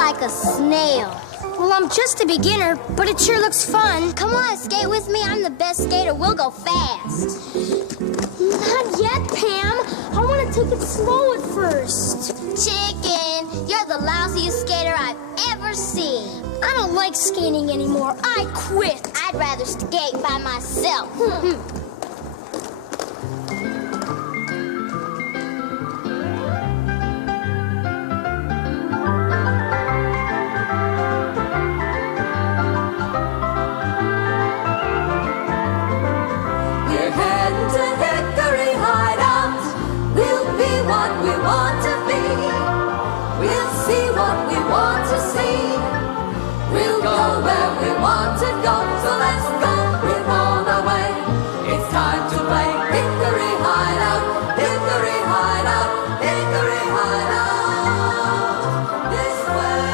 like a snail. Well, I'm just a beginner, but it sure looks fun. Come on, skate with me. I'm the best skater. We'll go fast. Not yet, Pam. I want to take it slow at first. Chicken, you're the lousiest skater I've ever seen. I don't like skating anymore. I quit. I'd rather skate by myself. We're heading to Hickory Hideout. We'll be what we want to be. We'll see what we want to see. We'll go where we want to go. So let's go, we're on our way. It's time to play Hickory Hideout. Hickory Hideout. Hickory Hideout. This way.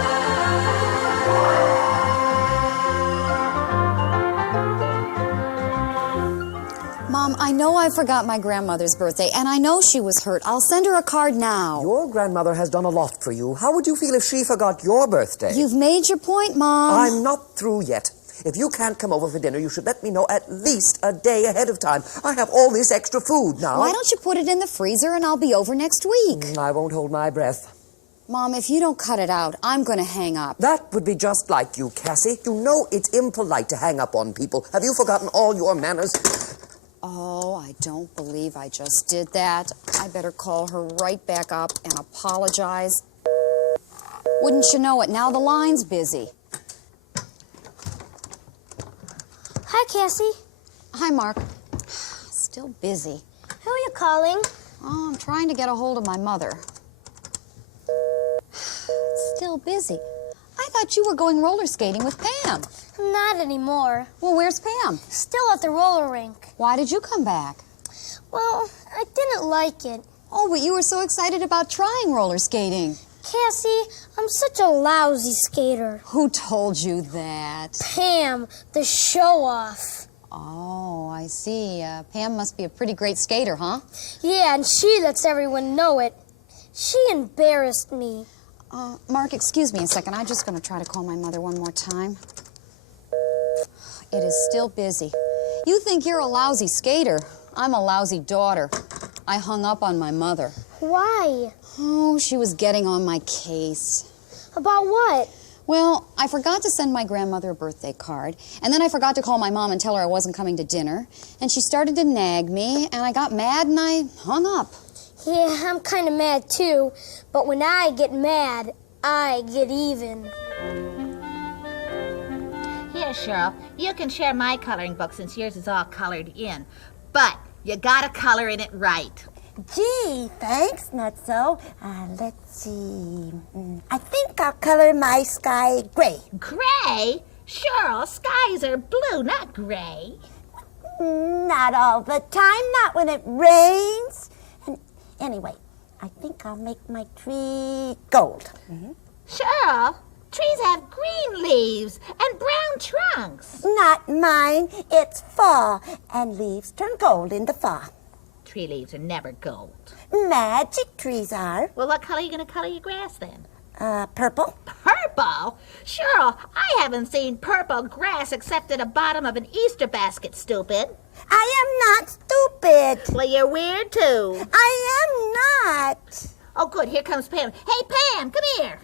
Mom, I know I forgot my grandmother's birthday, and I know she was hurt. I'll send her a card now. Your grandmother has done a lot for you. How would you feel if she forgot your birthday? You've made your point, Mom. I'm not through yet. If you can't come over for dinner, you should let me know at least a day ahead of time. I have all this extra food now. Why don't you put it in the freezer and I'll be over next week? I won't hold my breath. Mom, if you don't cut it out, I'm going to hang up. That would be just like you, Cassie. You know it's impolite to hang up on people. Have you forgotten all your manners? Oh, I don't believe I just did that. I better call her right back up and apologize. Wouldn't you know it, now the line's busy. Hi, Cassie. Hi, Mark. Still busy. Who are you calling? Oh, I'm trying to get a hold of my mother. Still busy. I thought you were going roller skating with Pam. Not anymore. Well, where's Pam? Still at the roller rink. Why did you come back? Well, I didn't like it. Oh, but you were so excited about trying roller skating. Cassie, I'm such a lousy skater. Who told you that? Pam, the show-off. Oh, I see. Pam must be a pretty great skater, huh? Yeah, and she lets everyone know it. She embarrassed me. Mark, excuse me a second. I'm just going to try to call my mother one more time. It is still busy. You think you're a lousy skater. I'm a lousy daughter. I hung up on my mother. Why? Oh, she was getting on my case. About what? Well, I forgot to send my grandmother a birthday card, and then I forgot to call my mom and tell her I wasn't coming to dinner, and she started to nag me, and I got mad and I hung up. Yeah, I'm kind of mad too, but when I get mad, I get even. Here, Cheryl, you can share my coloring book since yours is all colored in, but you gotta color in it right. Gee, thanks, Nutso. Let's see. I think I'll color my sky gray. Gray? Cheryl, skies are blue, not gray. Not all the time, not when it rains. And anyway, I think I'll make my tree gold. Cheryl, trees have green leaves and brown trunks. Not mine. It's fall, and leaves turn gold in the fall. Tree leaves are never gold. Magic trees are. Well, what color are you going to color your grass then? Purple. Purple? Cheryl, I haven't seen purple grass except at the bottom of an Easter basket, stupid. I am not stupid. Well, you're weird, too. I am not. Oh, good. Here comes Pam. Hey, Pam, come here.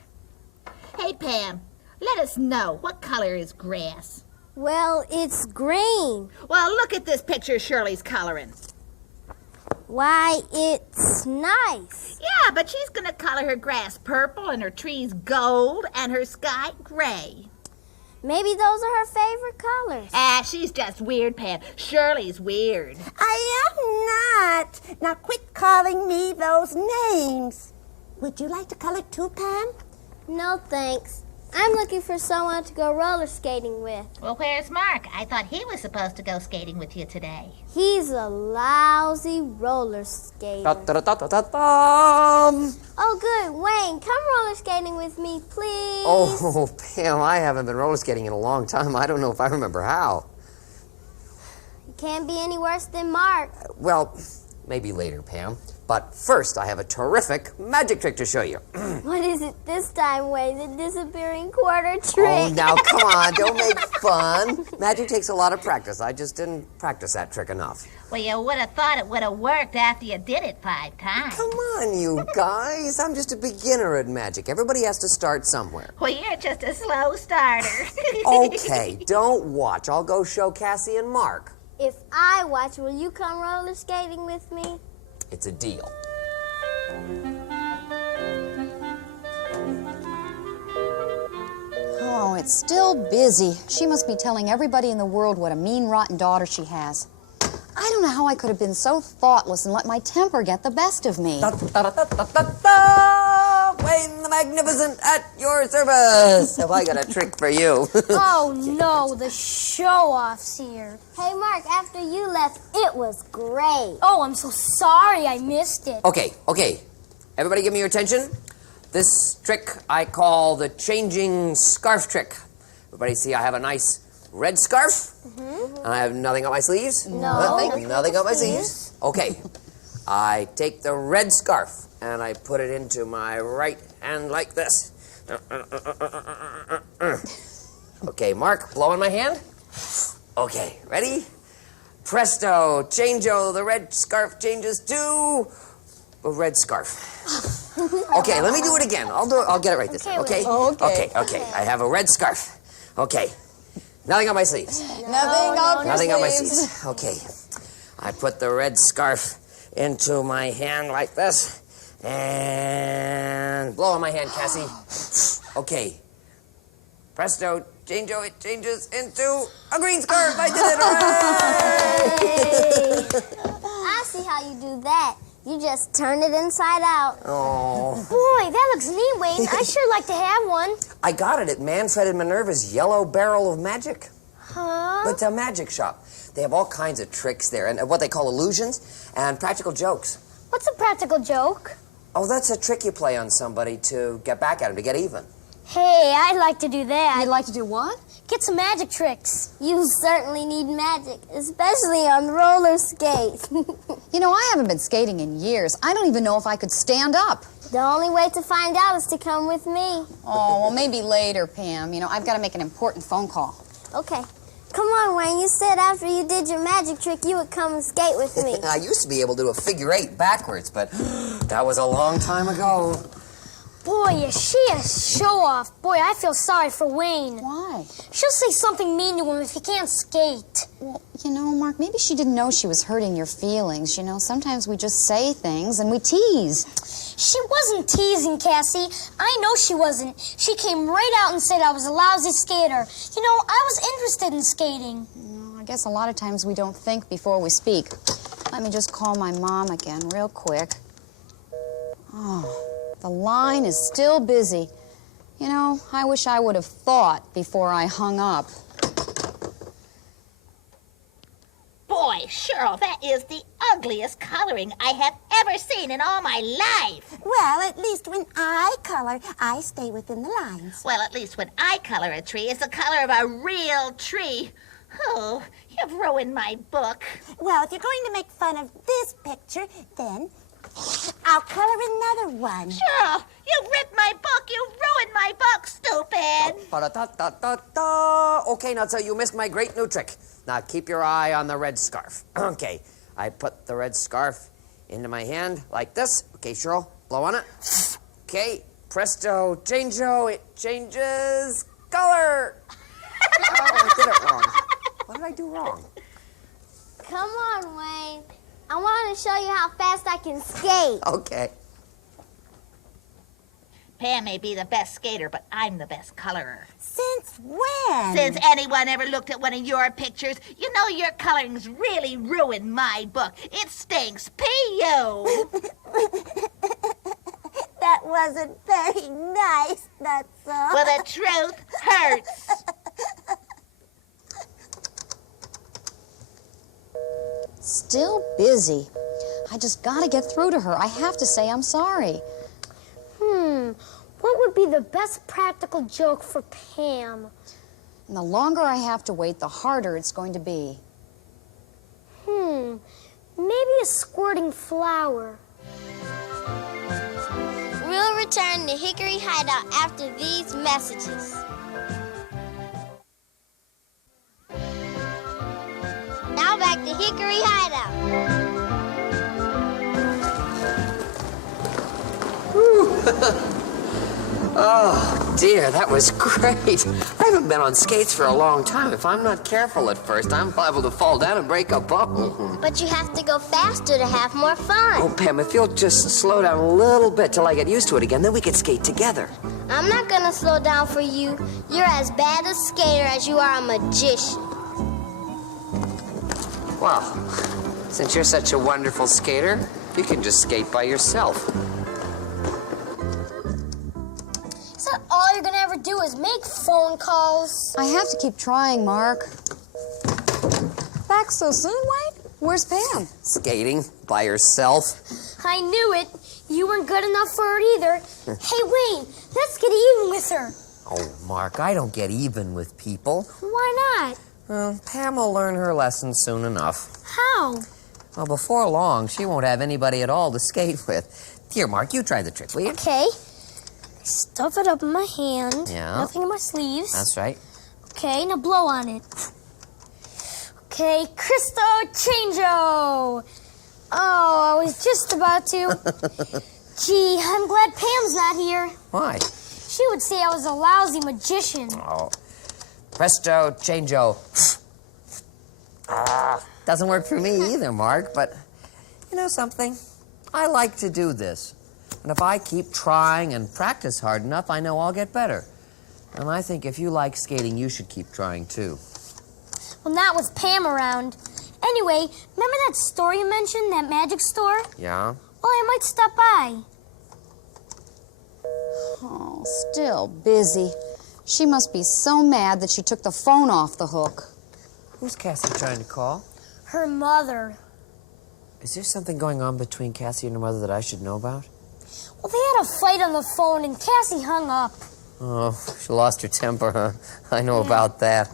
Hey, Pam, let us know. What color is grass? Well, it's green. Well, look at this picture Shirley's coloring. Why, it's nice. Yeah, but she's going to color her grass purple and her trees gold and her sky gray. Maybe those are her favorite colors. Ah, she's just weird, Pam. Shirley's weird. I am not. Now quit calling me those names. Would you like to color too, Pam? No, thanks. I'm looking for someone to go roller skating with. Well, where's Mark? I thought he was supposed to go skating with you today. He's a lousy roller skater. Da-da-da-da-da-dum. Oh, good. Wayne, come roller skating with me, please. Oh, Pam, I haven't been roller skating in a long time. I don't know if I remember how. You can't be any worse than Mark. Well, Maybe later, Pam. But first, I have a terrific magic trick to show you. What is it this time, Wayne? The disappearing quarter trick? Oh, now, come on, don't make fun. Magic takes a lot of practice. I just didn't practice that trick enough. Well, you would have thought it would have worked after you did it 5 times. Come on, you guys. I'm just a beginner at magic. Everybody has to start somewhere. Well, you're just a slow starter. Okay, don't watch. I'll go show Cassie and Mark. If I watch, will you come roller skating with me? It's a deal. Oh, it's still busy. She must be telling everybody in the world what a mean, rotten daughter she has. I don't know how I could have been so thoughtless and let my temper get the best of me. Wayne the Magnificent at your service. Have I got a trick for you? Oh, no, the show-off's here. Hey, Mark, after you left, it was great. Oh, I'm so sorry I missed it. Okay. Everybody give me your attention. This trick I call the changing scarf trick. Everybody see I have a nice red scarf? And I have nothing on my sleeves? No. Nothing on my sleeves. Okay. I take the red scarf and I put it into my right hand like this. Okay, Mark, blow on my hand. Okay, ready? Presto, change-o, the red scarf changes to a red scarf. Okay, let me do it again. I'll get it right this time, okay? Okay. I have a red scarf. Okay. Nothing on my sleeves. Nothing on my sleeves. Okay. I put the red scarf into my hand like this. And blow on my hand, Cassie. Okay. Presto, change-o, it changes into a green scarf. I did it, hooray! I see how you do that. You just turn it inside out. Oh. Boy, that looks neat, Wayne. I sure like to have one. I got it at Manfred and Minerva's Yellow Barrel of Magic. Huh? It's a magic shop. They have all kinds of tricks there, and what they call illusions and practical jokes. What's a practical joke? Oh, that's a trick you play on somebody to get back at them, to get even. Hey, I'd like to do that. You'd like to do what? Get some magic tricks. You certainly need magic, especially on roller skates. You know, I haven't been skating in years. I don't even know if I could stand up. The only way to find out is to come with me. Oh, well, maybe later, Pam. You know, I've got to make an important phone call. Okay. Come on, Wayne. You said after you did your magic trick, you would come and skate with me. I used to be able to do a figure 8 backwards, but that was a long time ago. Boy, is she a show-off. Boy, I feel sorry for Wayne. Why? She'll say something mean to him if he can't skate. Well, you know, Mark, maybe she didn't know she was hurting your feelings. You know, sometimes we just say things and we tease. She wasn't teasing, Cassie. I know she wasn't. She came right out and said I was a lousy skater. You know, I was interested in skating. No, I guess a lot of times we don't think before we speak. Let me just call my mom again real quick. Oh, the line is still busy. You know, I wish I would have thought before I hung up. Boy, Cheryl, that is the ugliest coloring I have ever seen in all my life. Well, at least when I color, I stay within the lines. Well, at least when I color a tree, it's the color of a real tree. Oh, you've ruined my book. Well, if you're going to make fun of this picture, then I'll color another one. Cheryl, you ripped my book. You ruined my book, stupid. Ba-da-da-da-da-da. Okay, now, so you missed my great new trick. Now, keep your eye on the red scarf. Okay, I put the red scarf into my hand like this. Okay, Cheryl, blow on it. Okay, presto, change-o, it changes color. Oh, I did it wrong. What did I do wrong? Come on, Wayne. I want to show you how fast I can skate. Okay. Pam may be the best skater, but I'm the best colorer. Since when? Since anyone ever looked at one of your pictures, you know your coloring's really ruined my book. It stinks. P.U. That wasn't very nice, that's all. Well, the truth hurts. Still busy. I just gotta get through to her. I have to say I'm sorry. What would be the best practical joke for Pam? And the longer I have to wait, the harder it's going to be. Maybe a squirting flower. We'll return to Hickory Hideout after these messages. Now back to Hickory Hideout. Oh, dear, that was great. I haven't been on skates for a long time. If I'm not careful at first, I'm liable to fall down and break a bone. But you have to go faster to have more fun. Oh, Pam, if you'll just slow down a little bit till I get used to it again, then we could skate together. I'm not gonna slow down for you. You're as bad a skater as you are a magician. Well, since you're such a wonderful skater, you can just skate by yourself. Is that all you're gonna ever do is make phone calls? I have to keep trying, Mark. Back so soon, Wade? Where's Pam? Skating by herself? I knew it. You weren't good enough for her either. Hey, Wayne, let's get even with her. Oh, Mark, I don't get even with people. Why not? Well, Pam will learn her lesson soon enough. How? Well, before long, she won't have anybody at all to skate with. Here, Mark, you try the trick, will you? Okay. Stuff it up in my hand. Yeah. Nothing in my sleeves. That's right. Okay, now blow on it. Okay, Cristo Changeo. Oh, I was just about to. Gee, I'm glad Pam's not here. Why? She would say I was a lousy magician. Oh. Presto, changeo. Doesn't work for me either, Mark, but you know something? I like to do this. And if I keep trying and practice hard enough, I know I'll get better. And I think if you like skating, you should keep trying too. Well, not with Pam around. Anyway, remember that store you mentioned, that magic store? Yeah? Well, I might stop by. Oh, still busy. She must be so mad that she took the phone off the hook. Who's Cassie trying to call? Her mother. Is there something going on between Cassie and her mother that I should know about? Well, they had a fight on the phone and Cassie hung up. Oh, she lost her temper, huh? I know about that.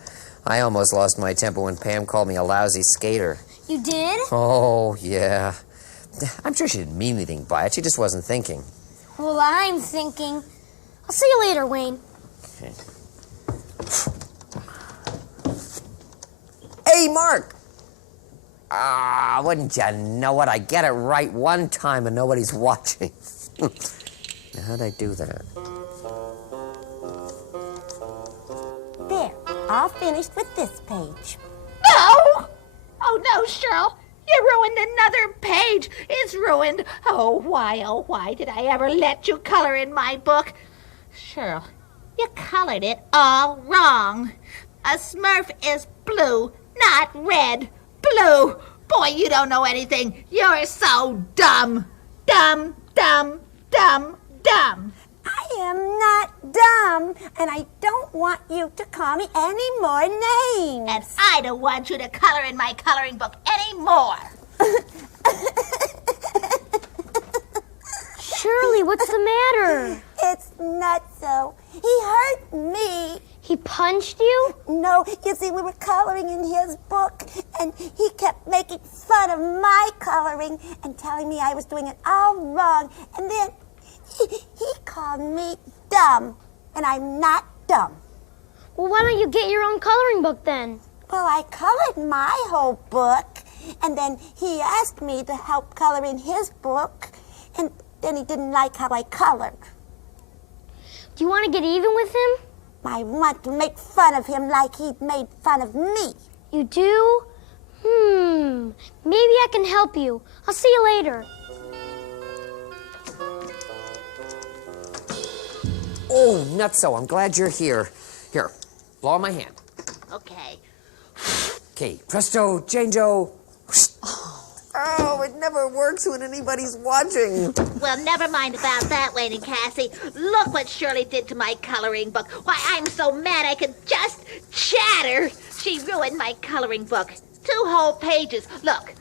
I almost lost my temper when Pam called me a lousy skater. You did? Oh, yeah. I'm sure she didn't mean anything by it. She just wasn't thinking. Well, I'm thinking. I'll see you later, Wayne. Okay. Hey, Mark! Wouldn't you know it? I get it right one time and nobody's watching. Now, how'd I do that? There, all finished with this page. No! Oh, no, Cheryl. You ruined another page. It's ruined. Oh, why did I ever let you color in my book? Cheryl, you colored it all wrong. A Smurf is blue, not red. Blue. Boy, you don't know anything. You're so dumb. Dumb, dumb, dumb, dumb. I am not dumb, and I don't want you to call me any more names. And I don't want you to color in my coloring book anymore. Shirley, what's the matter? It's nutso. He hurt me. He punched you? No, you see, we were coloring in his book, and he kept making fun of my coloring and telling me I was doing it all wrong. And then he called me dumb, and I'm not dumb. Well, why don't you get your own coloring book then? Well, I colored my whole book, and then he asked me to help color in his book, and then he didn't like how I colored. Do you want to get even with him? I want to make fun of him like he made fun of me. You do? Maybe I can help you. I'll see you later. Oh, nutso, I'm glad you're here. Here, blow on my hand. Okay. Okay, presto, changeo. Oh, it never works when anybody's watching. Well, never mind about that, Wayne and Cassie. Look what Shirley did to my coloring book. Why, I'm so mad I could just chatter. She ruined my coloring book. 2 whole pages. Look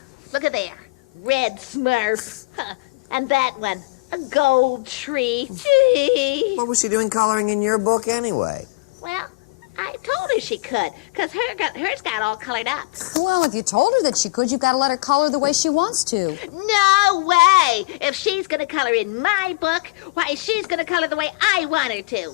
at there. Red Smurf. Huh. And that one, a gold tree. Gee. What was she doing coloring in your book anyway? Well, I told her she could, because hers got all colored up. Well, if you told her that she could, you've got to let her color the way she wants to. No way! If she's going to color in my book, why, she's going to color the way I want her to.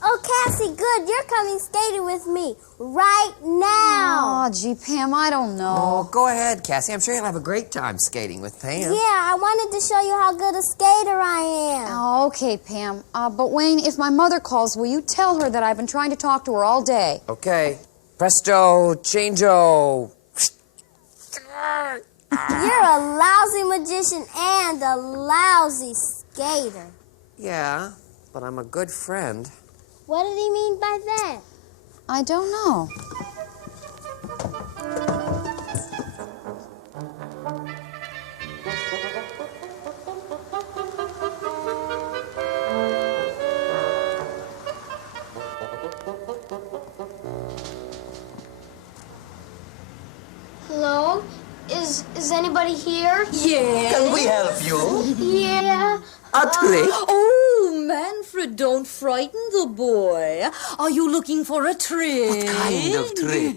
Oh, Cassie, good. You're coming skating with me right now. Oh, gee, Pam, I don't know. Oh, go ahead, Cassie. I'm sure you'll have a great time skating with Pam. Yeah, I wanted to show you how good a skater I am. Oh, okay, Pam. But Wayne, if my mother calls, will you tell her that I've been trying to talk to her all day? Okay. Presto, changeo. You're a lousy magician and a lousy skater. Yeah, but I'm a good friend. What did he mean by that? I don't know. Hello? Is anybody here? Can we help you? Yeah. A trick? Oh, Manfred, don't frighten the boy. Are you looking for a trick? What kind of trick?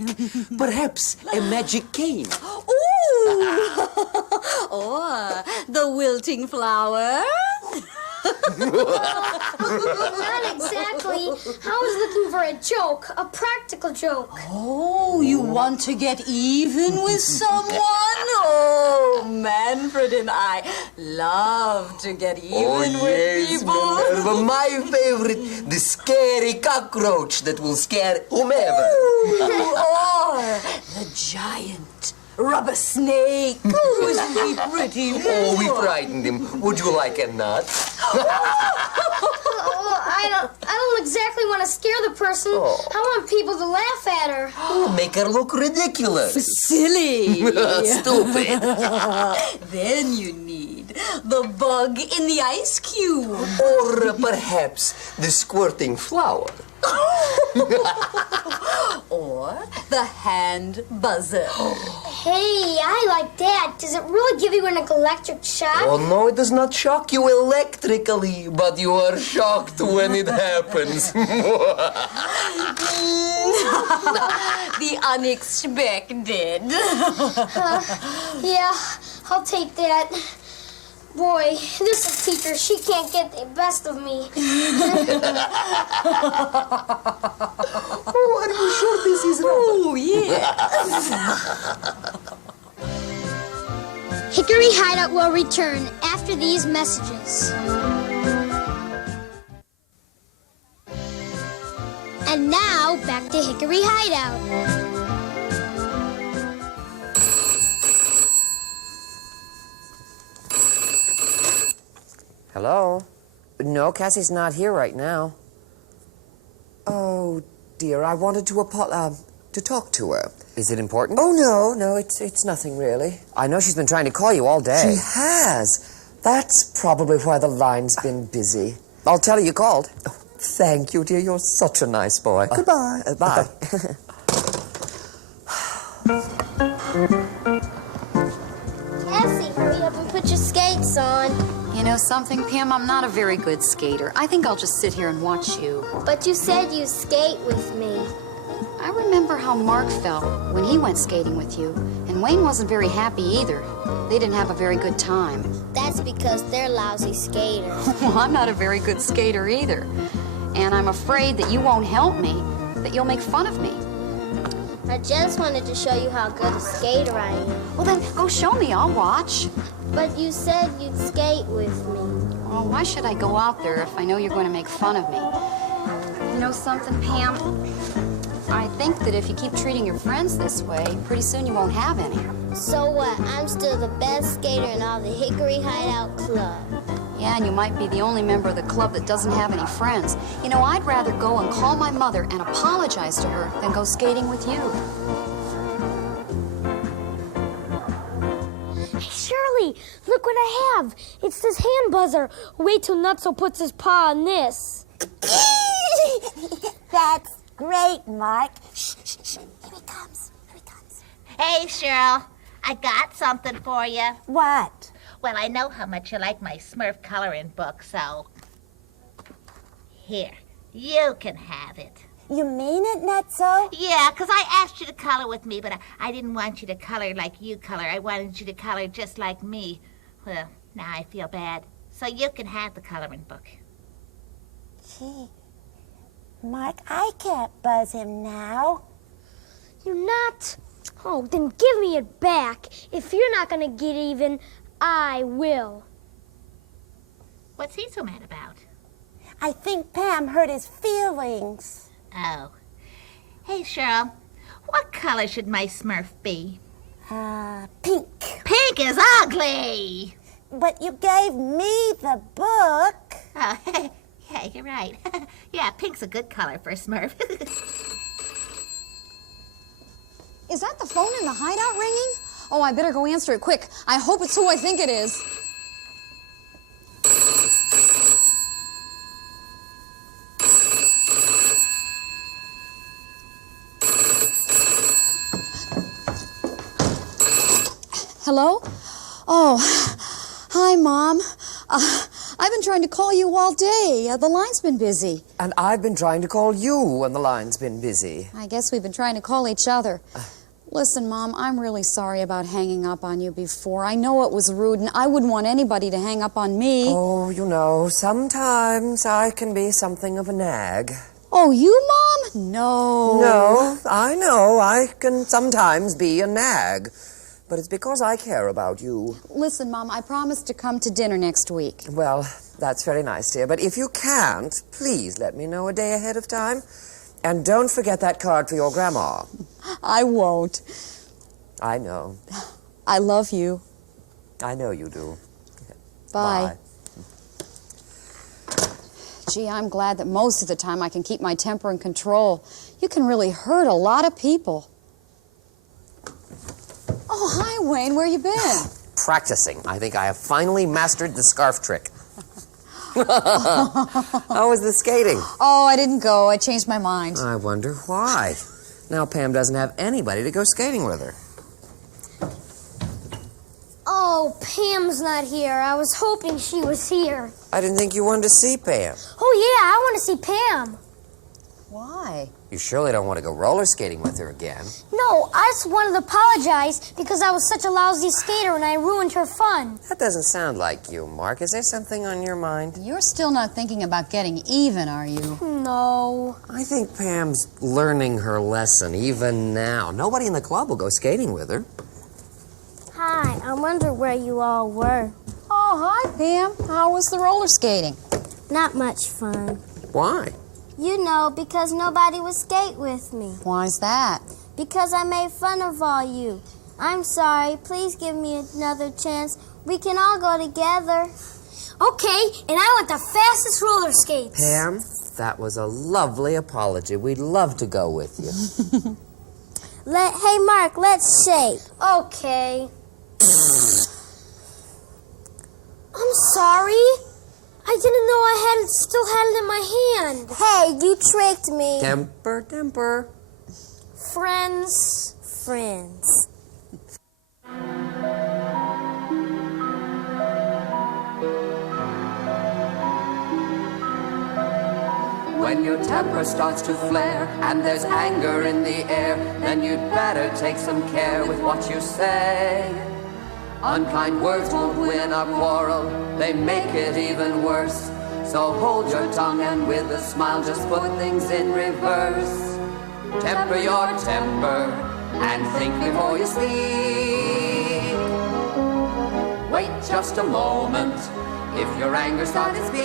Perhaps a magic cane. Ooh! Or the wilting flower? Not exactly. I was looking for a joke, a practical joke. Oh, you want to get even with someone? Oh, Manfred and I love to get even with people. Minerva, my favorite, the scary cockroach that will scare whomever. Or the giant rubber snake. Oh, isn't he pretty? Oh, we frightened him. Would you like a nut? I don't exactly want to scare the person. Oh. I want people to laugh at her. Oh, make her look ridiculous. Silly. Stupid. Then you need the bug in the ice cube. Or perhaps the squirting flower. Or the hand buzzer. Hey, I like that. Does it really give you an electric shock? Oh, no, it does not shock you electrically, but you are shocked when it happens. The unexpected. Yeah, I'll take that. Boy, this teacher, she can't get the best of me. Oh, are you sure this is rubber? Oh, yeah. Hickory Hideout will return after these messages. And now, back to Hickory Hideout. Hello? No, Cassie's not here right now. Oh, dear, I wanted to talk to her. Is it important? Oh, no, it's nothing really. I know she's been trying to call you all day. She has. That's probably why the line's been busy. I'll tell her you called. Oh, thank you, dear. You're such a nice boy. Goodbye. Bye. Cassie, hurry up and put your skates on. You know something, Pam? I'm not a very good skater. I think I'll just sit here and watch you. But you said you'd skate with me. I remember how Mark felt when he went skating with you, and Wayne wasn't very happy either. They didn't have a very good time. That's because they're lousy skaters. Well, I'm not a very good skater either. And I'm afraid that you won't help me, that you'll make fun of me. I just wanted to show you how good a skater I am. Well, then go show me. I'll watch. But you said you'd skate with me. Well, why should I go out there if I know you're going to make fun of me? You know something, Pam? I think that if you keep treating your friends this way, pretty soon you won't have any. So what? I'm still the best skater in all the Hickory Hideout Club. Yeah, and you might be the only member of the club that doesn't have any friends. You know, I'd rather go and call my mother and apologize to her than go skating with you. Hey, Shirley, look what I have. It's this hand buzzer. Wait till Nutso puts his paw on this. That's great, Mark. Shh, shh, shh. Here he comes. Here he comes. Hey, Cheryl, I got something for you. What? Well, I know how much you like my Smurf coloring book, so... Here, you can have it. You mean it, Nutso? Yeah, 'cause I asked you to color with me, but I didn't want you to color like you color. I wanted you to color just like me. Well, now I feel bad. So you can have the coloring book. Gee, Mark, I can't buzz him now. You're not? Oh, then give me it back. If you're not gonna get even, I will. What's he so mad about? I think Pam hurt his feelings. Oh. Hey, Cheryl, what color should my Smurf be? Pink. Pink is ugly! But you gave me the book. Oh, yeah, you're right. Yeah, pink's a good color for a Smurf. Is that the phone in the hideout ringing? Oh, I better go answer it quick. I hope it's who I think it is. Hello? Oh, hi, Mom. I've been trying to call you all day. The line's been busy. And I've been trying to call you, and the line's been busy. I guess we've been trying to call each other. Listen, Mom, I'm really sorry about hanging up on you before. I know it was rude, and I wouldn't want anybody to hang up on me. Oh, you know, sometimes I can be something of a nag. Oh, you, Mom? No. No, I know I can sometimes be a nag. But it's because I care about you. Listen, Mom, I promised to come to dinner next week. Well, that's very nice, dear. But if you can't, please let me know a day ahead of time. And don't forget that card for your grandma. I won't. I know. I love you. I know you do. Bye. Gee, I'm glad that most of the time I can keep my temper in control. You can really hurt a lot of people. Oh, hi, Wayne. Where you been? Practicing. I think I have finally mastered the scarf trick. How was the skating? Oh, I didn't go. I changed my mind. I wonder why. Now Pam doesn't have anybody to go skating with her. Oh, Pam's not here. I was hoping she was here. I didn't think you wanted to see Pam. Oh, yeah, I want to see Pam. Why? You surely don't want to go roller skating with her again. No, I just wanted to apologize because I was such a lousy skater and I ruined her fun. That doesn't sound like you, Mark. Is there something on your mind? You're still not thinking about getting even, are you? No. I think Pam's learning her lesson even now. Nobody in the club will go skating with her. Hi, I wonder where you all were. Oh, hi, Pam. How was the roller skating? Not much fun. Why? You know, because nobody would skate with me. Why's that? Because I made fun of all you. I'm sorry. Please give me another chance. We can all go together. Okay, and I want the fastest roller skates. Pam, that was a lovely apology. We'd love to go with you. Hey, Mark, let's shake. Okay. I'm sorry. I didn't know I still had it in my hand. Hey, you tricked me. Temper, temper. Friends. Friends. When your temper starts to flare and there's anger in the air, then you'd better take some care with what you say. Unkind words won't win a quarrel, they make it even worse. So hold your tongue and with a smile just put things in reverse. Temper your temper and think before you speak. Wait just a moment if your anger starts to speak.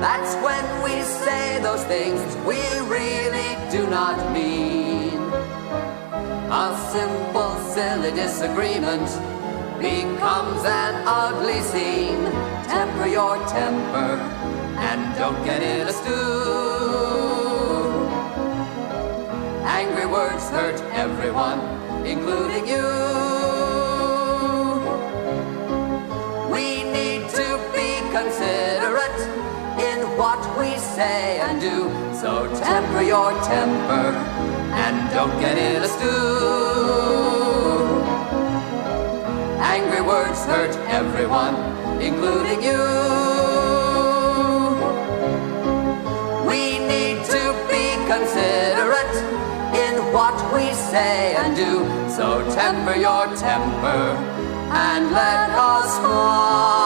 That's when we say those things we really do not mean. A simple, silly disagreement becomes an ugly scene. Temper your temper and don't get in a stew. Angry words hurt everyone, including you. We need to be considerate in what we say and do. So temper your temper and don't get in a stew. Angry words hurt everyone, including you. what we say and do. So temper your temper and let us smile.